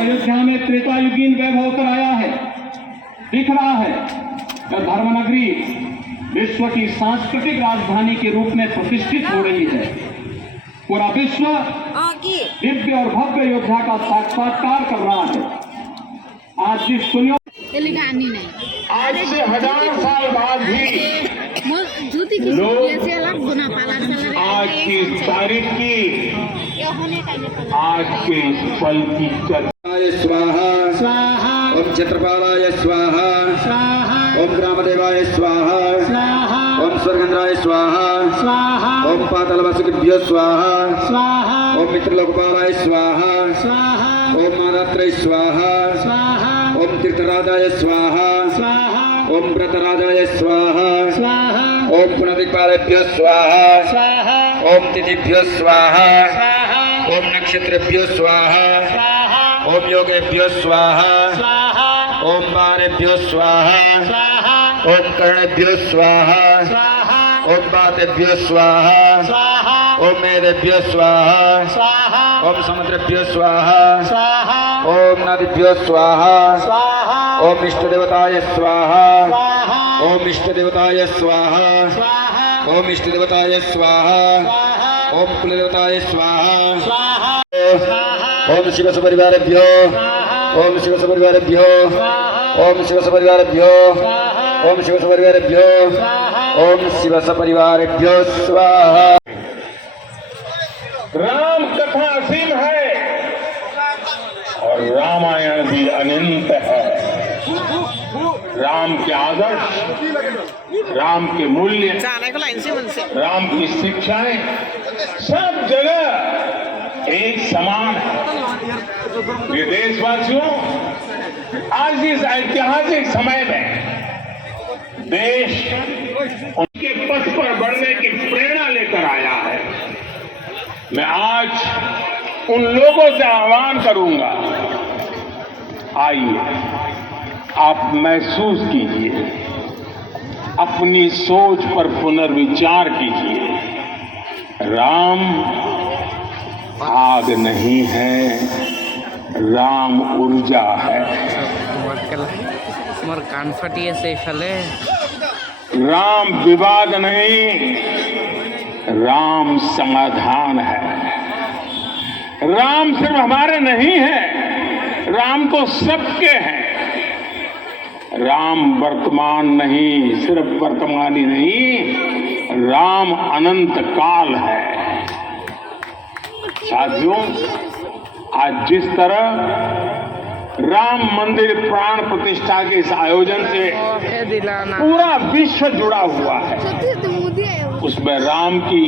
अयोध्या में त्रेतायुगीन वैभव कराया है। दिख रहा है धर्मनगरी विश्व की सांस्कृतिक राजधानी के रूप में प्रतिष्ठित हो रही है। पूरा विश्व दिव्य और भव्य अयोध्या का साक्षात्कार कर रहा है। आज जिस दुनिया आज से 1000 साल बाद भी लोग आज की तारीख की आज के पल की चर्चा स्वाहा स्वाहा ओम छत्रपालाय स्वाहा स्वाहा ओम ग्रामदेवाय स्वाहा स्वाहा ओम स्वर्गेंद्राय स्वाहा स्वाहा ओम पातालवासिकेभ्यो स्वाहा स्वाहा ओम मित्रलोकपालाय स्वाहा स्वाहा ओम मादात्रय स्वाहा स्वाहा ओम तीर्थराजाय स्वाहा स्वाहा ओम व्रतराजाय स्वाहा स्वाहा ओम पुनर्दिक्पालेभ्यो स्वाहा स्वाहा ओम तिथिभ्यो स्वाहा स्वाहा ओम नक्षत्रेभ्यो स्वाहा स्वाहा ओम योगेभ्यो स्वाहा स्वाहा ओम बाणेभ्यो स्वाहा स्वाहा ओम कर्णेभ्यो स्वाहा स्वाहा ओम बातेभ्यो स्वाहा स्वाहा ओम मेदेभ्यो स्वाहा स्वाहा ओम समुद्रेभ्यो स्वाहा स्वाहा ओम नदीभ्यो स्वाहा स्वाहा ओम इष्टदेवताय स्वाहा स्वाहा ओम इष्टदेवताय स्वाहा स्वाहा ओम इष्टदेवताय स्वाहा स्वाहा ओम कुलदेवताय स्वाहा स्वाहा ओम शिव सपरिवारेभ्यो ओम शिव सपरिवारेभ्यो ओम शिव सपरिवारेभ्यो ओम शिव सपरिवारेभ्यो ओम शिव सपरिवारेभ्यो स्वाहा। राम कथा असीम है और रामायण भी अनंत है। राम के आदर्श, राम के मूल्य, राम की शिक्षाएं सब जगह एक समान है। ये देशवासियों, आज इस ऐतिहासिक समय में देश उनके पथ पर बढ़ने की प्रेरणा लेकर आया है। मैं आज उन लोगों से आह्वान करूंगा, आइए आप महसूस कीजिए, अपनी सोच पर पुनर्विचार कीजिए। राम आग नहीं है, राम ऊर्जा है। कान फटिए से फले राम विवाद नहीं, राम समाधान है। राम सिर्फ हमारे नहीं है, राम तो सबके हैं। राम वर्तमान नहीं, सिर्फ वर्तमान ही नहीं, राम अनंत काल है। साथियों, आज जिस तरह राम मंदिर प्राण प्रतिष्ठा के इस आयोजन से पूरा विश्व जुड़ा हुआ है, उसमें राम की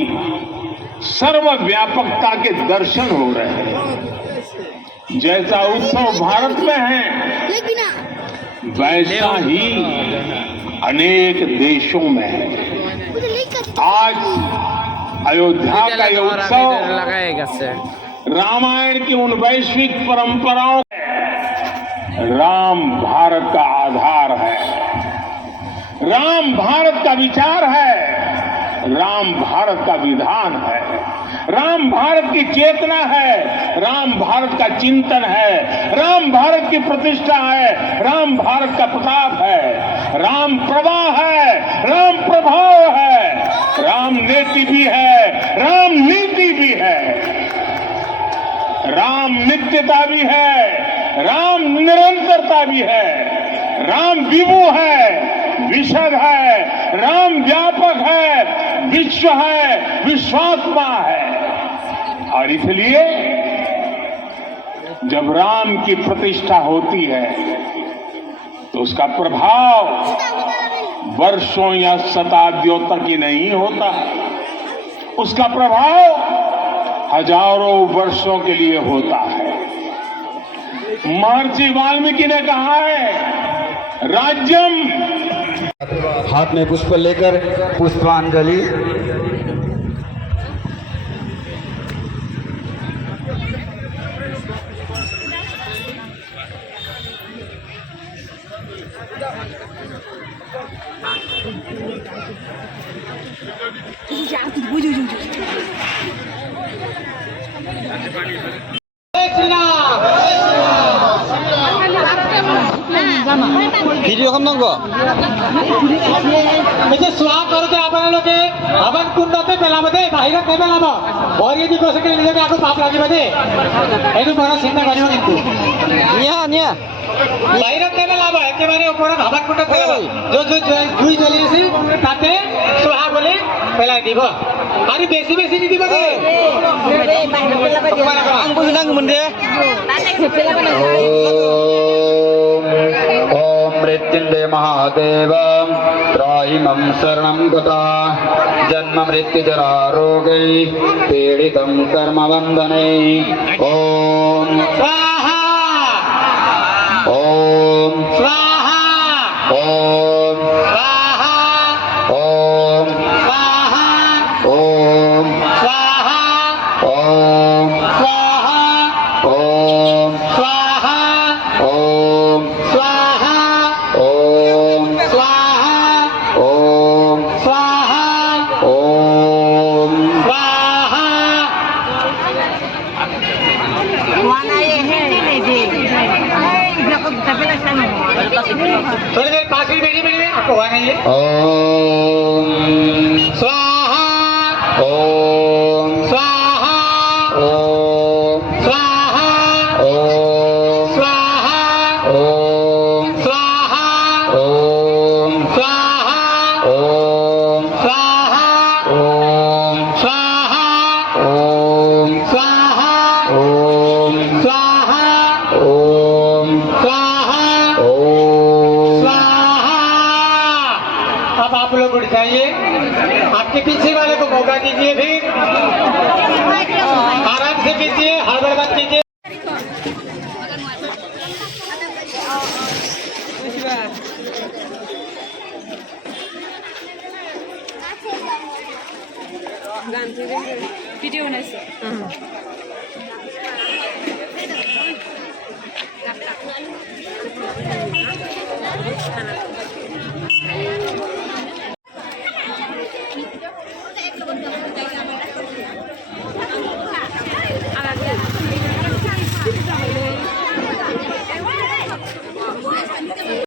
सर्वव्यापकता के दर्शन हो रहे हैं। जैसा उत्सव भारत में है, वैसा ही अनेक देशों में है। आज अयोध्या का ये उत्सव रामायण की उन वैश्विक परंपराओं, राम भारत का आधार है, राम भारत का विचार है, राम भारत का विधान है, राम भारत की चेतना है, राम भारत का चिंतन है, राम भारत की प्रतिष्ठा है, राम भारत का प्रताप है, राम प्रवाह है, राम प्रभाव है, राम नीति भी है, राम नीति भी है, राम नित्यता भी है, राम निरंतरता भी है, राम विभु है, विशद है, राम व्यापक है, विश्व है, विश्वात्मा है। और इसलिए जब राम की प्रतिष्ठा होती है तो उसका प्रभाव वर्षों या शताब्दियों तक ही नहीं होता, उसका प्रभाव हजारों वर्षों के लिए होता है। महर्षि वाल्मीकि ने कहा है, राज्यम, हाथ में पुष्प लेकर पुष्पांजलि। जय श्री राम। ভিডিঅ'খন নংগ এতিয়া চোৱা কৰোঁতে আপোনালোকে হৱন কুণ্ডতে পেলাব দেই, বাহিৰত নেপেলাব। ভৰি দি গৈছে নিজকে আকৌ পাপ লাগিব দেই, সেইটো বৰ চিন্তা কৰিব কিন্তু। নিয়া বাহিৰত নেপেলাব, একেবাৰে ওপৰত হৱন কুণ্ডত পেলাব। য'ত য'ত জুই জ্বলি আছে তাতে চোৱা বুলি পেলাই দিব, আৰু বেছি বেছি নিদিব দেই। ओम मृत्युंजय महादेव त्राहिमं शरणं गता जन्म मृत्यु जरा रोगै पीडितं कर्म बंधने ओम स्वाहा ओम स्वाहा ओम स्वाहा ओम स्वाहा ओम स्वाहा ओम स्वाहा ओम स्वाहा ओम स्वाहा ओम स्वाहा ओम स्वाहा ओम स्वाहा। थोड़ी देर 5 मिनट बैठिए, आपको हुआ नहीं है। ओम स्वाहा ओम स्वाहा ओम स्वाहा ओम स्वाहा ओम स्वाहा ओम स्वाहा ओम स्वाहा ओम स्वाहा ओम स्वाहा ओम स्वाहा ओम स्वाहा ओम स्वाहा। अब आप लोग उठ जाइए, आपके पीछे वाले को मौका दीजिए, फिर आराम से कीजिए, हड़बड़ मत कीजिए। ভিডিও বানাইছে